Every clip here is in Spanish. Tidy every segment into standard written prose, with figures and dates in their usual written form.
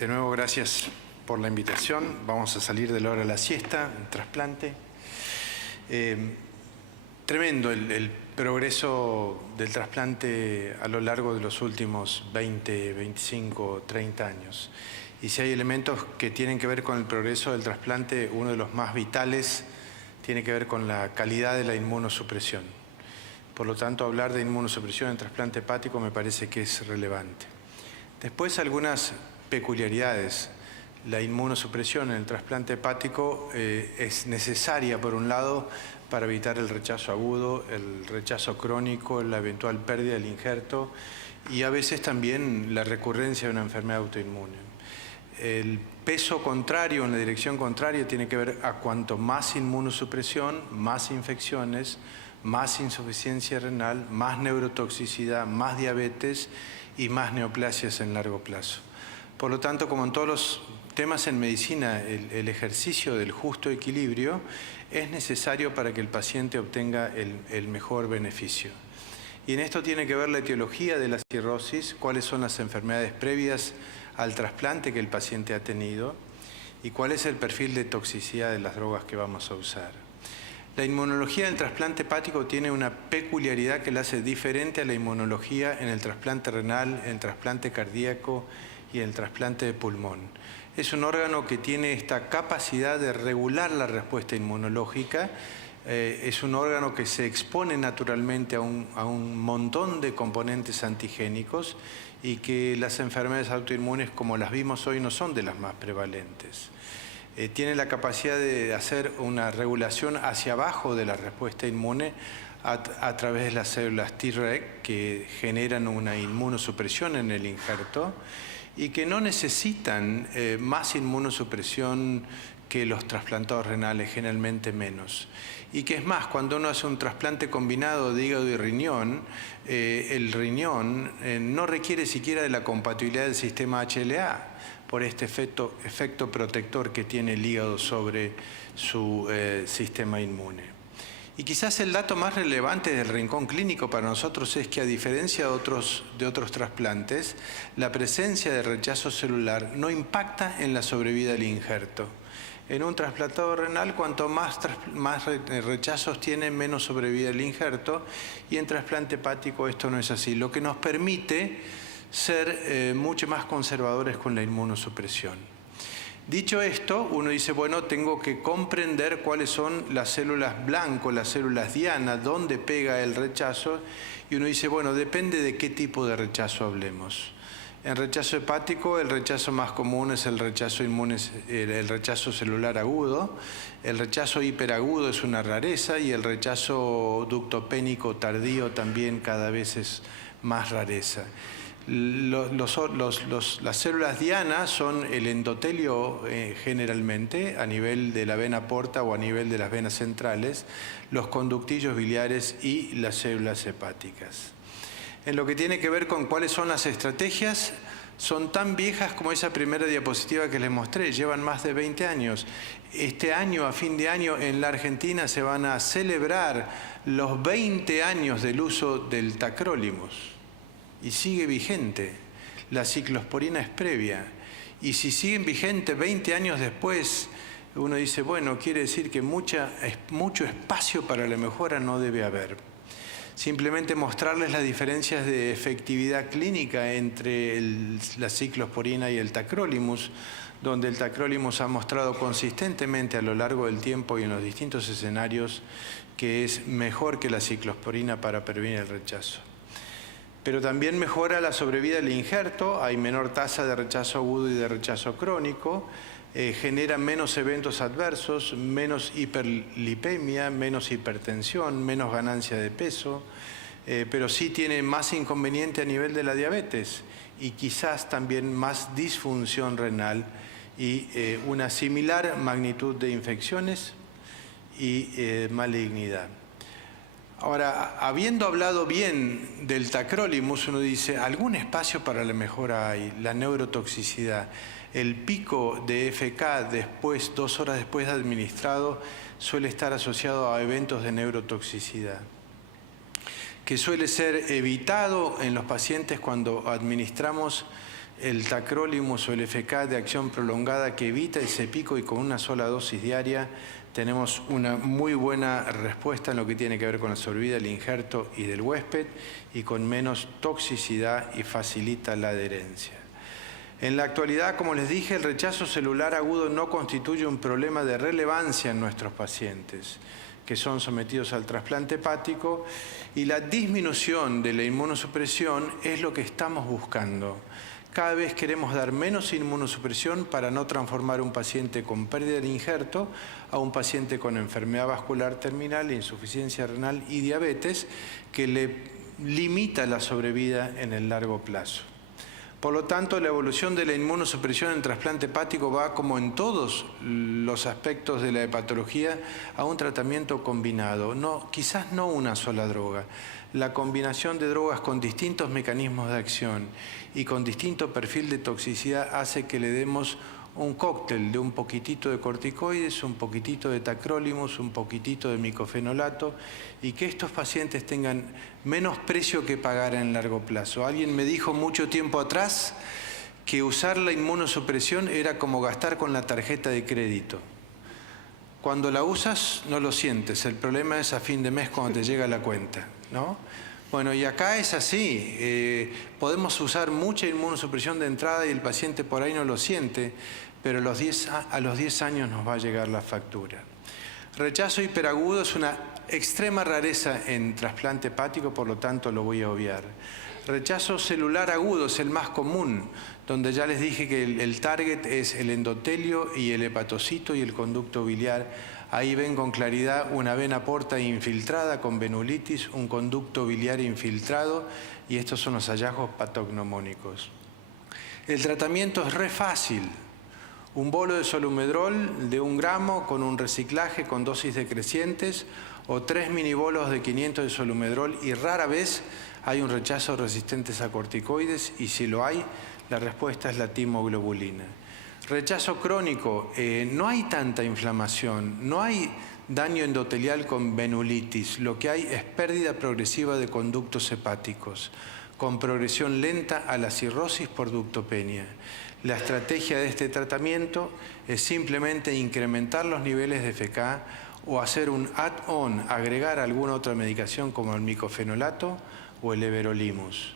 De nuevo, gracias por la invitación. Vamos a salir de la hora de la siesta, el trasplante. Tremendo el progreso del trasplante a lo largo de los últimos 20, 25, 30 años. Y si hay elementos que tienen que ver con el progreso del trasplante, uno de los más vitales tiene que ver con la calidad de la inmunosupresión. Por lo tanto, hablar de inmunosupresión en trasplante hepático me parece que es relevante. Después, algunas peculiaridades. La inmunosupresión en el trasplante hepático es necesaria, por un lado, para evitar el rechazo agudo, el rechazo crónico, la eventual pérdida del injerto y a veces también la recurrencia de una enfermedad autoinmune. El peso contrario, en la dirección contraria, tiene que ver a cuanto más inmunosupresión, más infecciones, más insuficiencia renal, más neurotoxicidad, más diabetes y más neoplasias en largo plazo. Por lo tanto, como en todos los temas en medicina, el ejercicio del justo equilibrio es necesario para que el paciente obtenga el mejor beneficio. Y en esto tiene que ver la etiología de la cirrosis, cuáles son las enfermedades previas al trasplante que el paciente ha tenido y cuál es el perfil de toxicidad de las drogas que vamos a usar. La inmunología del trasplante hepático tiene una peculiaridad que la hace diferente a la inmunología en el trasplante renal, en el trasplante cardíaco y en el trasplante de pulmón. Es un órgano que tiene esta capacidad de regular la respuesta inmunológica. Es un órgano que se expone naturalmente a un montón de componentes antigénicos y que las enfermedades autoinmunes, como las vimos hoy, no son de las más prevalentes. Tiene la capacidad de hacer una regulación hacia abajo de la respuesta inmune a través de las células Treg que generan una inmunosupresión en el injerto y que no necesitan más inmunosupresión que los trasplantados renales, generalmente menos. Y que es más, cuando uno hace un trasplante combinado de hígado y riñón, el riñón no requiere siquiera de la compatibilidad del sistema HLA por este efecto protector que tiene el hígado sobre su sistema inmune. Y quizás el dato más relevante del rincón clínico para nosotros es que, a diferencia de otros trasplantes, la presencia de rechazo celular no impacta en la sobrevida del injerto. En un trasplantado renal, cuanto más rechazos tiene, menos sobrevida el injerto, y en trasplante hepático esto no es así, lo que nos permite ser mucho más conservadores con la inmunosupresión. Dicho esto, uno dice, bueno, tengo que comprender cuáles son las células blanco, las células diana, dónde pega el rechazo, y uno dice, bueno, depende de qué tipo de rechazo hablemos. En rechazo hepático, el rechazo más común es el rechazo inmune, el rechazo celular agudo. El rechazo hiperagudo es una rareza y el rechazo ductopénico tardío también cada vez es más rareza. Las células diana son el endotelio generalmente a nivel de la vena porta o a nivel de las venas centrales, los conductillos biliares y las células hepáticas. En lo que tiene que ver con cuáles son las estrategias, son tan viejas como esa primera diapositiva que les mostré, llevan más de 20 años. Este año, a fin de año, en la Argentina se van a celebrar los 20 años del uso del tacrolimus. Y sigue vigente. La ciclosporina es previa. Y si siguen vigente 20 años después, uno dice, bueno, quiere decir que mucho espacio para la mejora no debe haber. Simplemente mostrarles las diferencias de efectividad clínica entre la ciclosporina y el tacrolimus, donde el tacrolimus ha mostrado consistentemente a lo largo del tiempo y en los distintos escenarios que es mejor que la ciclosporina para prevenir el rechazo. Pero también mejora la sobrevida del injerto, hay menor tasa de rechazo agudo y de rechazo crónico, genera menos eventos adversos, menos hiperlipemia, menos hipertensión, menos ganancia de peso, pero sí tiene más inconveniente a nivel de la diabetes y quizás también más disfunción renal y una similar magnitud de infecciones y malignidad. Ahora, habiendo hablado bien del tacrolimus, uno dice, ¿algún espacio para la mejora hay? La neurotoxicidad. El pico de FK 2 horas después de administrado suele estar asociado a eventos de neurotoxicidad, que suele ser evitado en los pacientes cuando administramos el tacrolimus o el FK de acción prolongada que evita ese pico y con una sola dosis diaria tenemos una muy buena respuesta en lo que tiene que ver con la sobrevida del injerto y del huésped y con menos toxicidad y facilita la adherencia. En la actualidad, como les dije, el rechazo celular agudo no constituye un problema de relevancia en nuestros pacientes que son sometidos al trasplante hepático y la disminución de la inmunosupresión es lo que estamos buscando. Cada vez queremos dar menos inmunosupresión para no transformar un paciente con pérdida del injerto a un paciente con enfermedad vascular terminal, insuficiencia renal y diabetes que le limita la sobrevida en el largo plazo. Por lo tanto, la evolución de la inmunosupresión en trasplante hepático va, como en todos los aspectos de la hepatología, a un tratamiento combinado. Quizás no una sola droga. La combinación de drogas con distintos mecanismos de acción y con distinto perfil de toxicidad hace que le demos un cóctel de un poquitito de corticoides, un poquitito de tacrolimus, un poquitito de micofenolato y que estos pacientes tengan menos precio que pagar en largo plazo. Alguien me dijo mucho tiempo atrás que usar la inmunosupresión era como gastar con la tarjeta de crédito. Cuando la usas no lo sientes, el problema es a fin de mes cuando te llega la cuenta, ¿no? Bueno, y acá es así, podemos usar mucha inmunosupresión de entrada y el paciente por ahí no lo siente, pero a los 10 años nos va a llegar la factura. Rechazo hiperagudo es una extrema rareza en trasplante hepático, por lo tanto lo voy a obviar. Rechazo celular agudo es el más común, donde ya les dije que el target es el endotelio y el hepatocito y el conducto biliar. Ahí ven con claridad una vena porta infiltrada con venulitis, un conducto biliar infiltrado y estos son los hallazgos patognomónicos. El tratamiento es re fácil. Un bolo de solumedrol de 1 gramo con un reciclaje con dosis decrecientes o 3 minibolos de 500 de solumedrol y rara vez hay un rechazo resistentes a corticoides y si lo hay, la respuesta es la timoglobulina. Rechazo crónico, no hay tanta inflamación, no hay daño endotelial con venulitis, lo que hay es pérdida progresiva de conductos hepáticos, con progresión lenta a la cirrosis por ductopenia. La estrategia de este tratamiento es simplemente incrementar los niveles de FK o hacer un add-on, agregar alguna otra medicación como el micofenolato o el everolimus.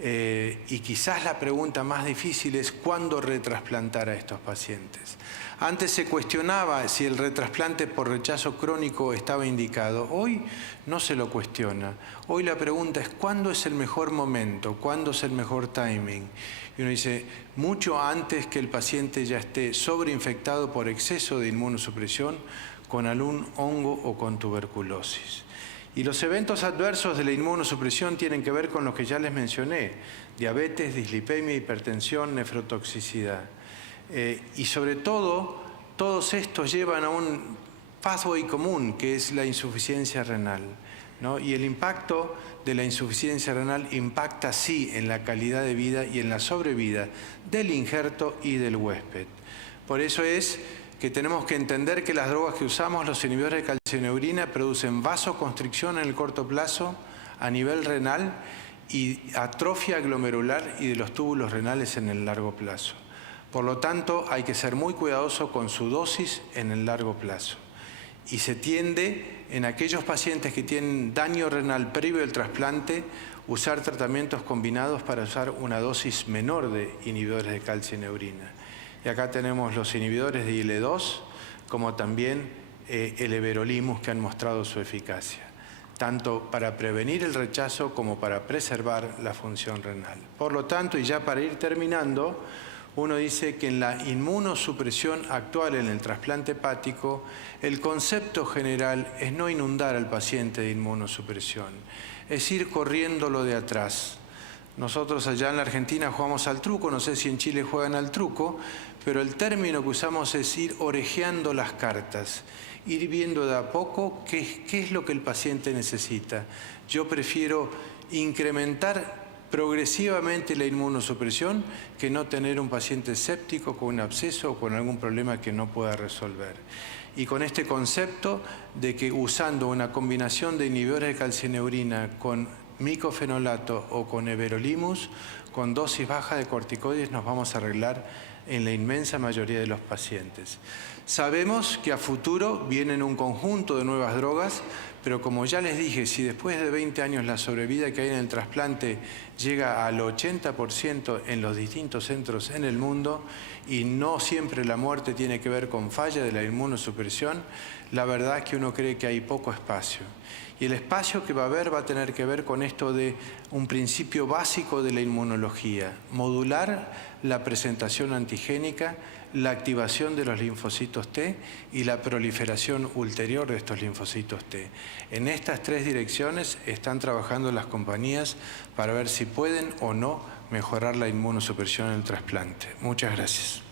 Y quizás la pregunta más difícil es ¿cuándo retrasplantar a estos pacientes? Antes se cuestionaba si el retrasplante por rechazo crónico estaba indicado. Hoy no se lo cuestiona. Hoy la pregunta es ¿cuándo es el mejor momento? ¿Cuándo es el mejor timing? Y uno dice, mucho antes que el paciente ya esté sobreinfectado por exceso de inmunosupresión con algún hongo o con tuberculosis. Y los eventos adversos de la inmunosupresión tienen que ver con los que ya les mencioné, diabetes, dislipemia, hipertensión, nefrotoxicidad. Y sobre todo, todos estos llevan a un pathway común, que es la insuficiencia renal, ¿no? Y el impacto de la insuficiencia renal impacta sí en la calidad de vida y en la sobrevida del injerto y del huésped. Por eso es que tenemos que entender que las drogas que usamos, los inhibidores de calcineurina, producen vasoconstricción en el corto plazo a nivel renal y atrofia glomerular y de los túbulos renales en el largo plazo. Por lo tanto, hay que ser muy cuidadoso con su dosis en el largo plazo. Y se tiende, en aquellos pacientes que tienen daño renal previo al trasplante, usar tratamientos combinados para usar una dosis menor de inhibidores de calcineurina. Y acá tenemos los inhibidores de IL-2, como también el everolimus, que han mostrado su eficacia, tanto para prevenir el rechazo como para preservar la función renal. Por lo tanto, y ya para ir terminando, uno dice que en la inmunosupresión actual en el trasplante hepático, el concepto general es no inundar al paciente de inmunosupresión, es ir corriéndolo de atrás. Nosotros allá en la Argentina jugamos al truco, no sé si en Chile juegan al truco, pero el término que usamos es ir orejeando las cartas, ir viendo de a poco qué es lo que el paciente necesita. Yo prefiero incrementar progresivamente la inmunosupresión que no tener un paciente séptico con un absceso o con algún problema que no pueda resolver. Y con este concepto de que usando una combinación de inhibidores de calcineurina con micofenolato o con everolimus, con dosis baja de corticoides nos vamos a arreglar en la inmensa mayoría de los pacientes. Sabemos que a futuro vienen un conjunto de nuevas drogas, pero como ya les dije, si después de 20 años la sobrevida que hay en el trasplante llega al 80% en los distintos centros en el mundo y no siempre la muerte tiene que ver con falla de la inmunosupresión, la verdad es que uno cree que hay poco espacio. Y el espacio que va a haber va a tener que ver con esto de un principio básico de la inmunología, modular la presentación antigénica, la activación de los linfocitos T y la proliferación ulterior de estos linfocitos T. En estas tres direcciones están trabajando las compañías para ver si pueden o no mejorar la inmunosupresión en el trasplante. Muchas gracias.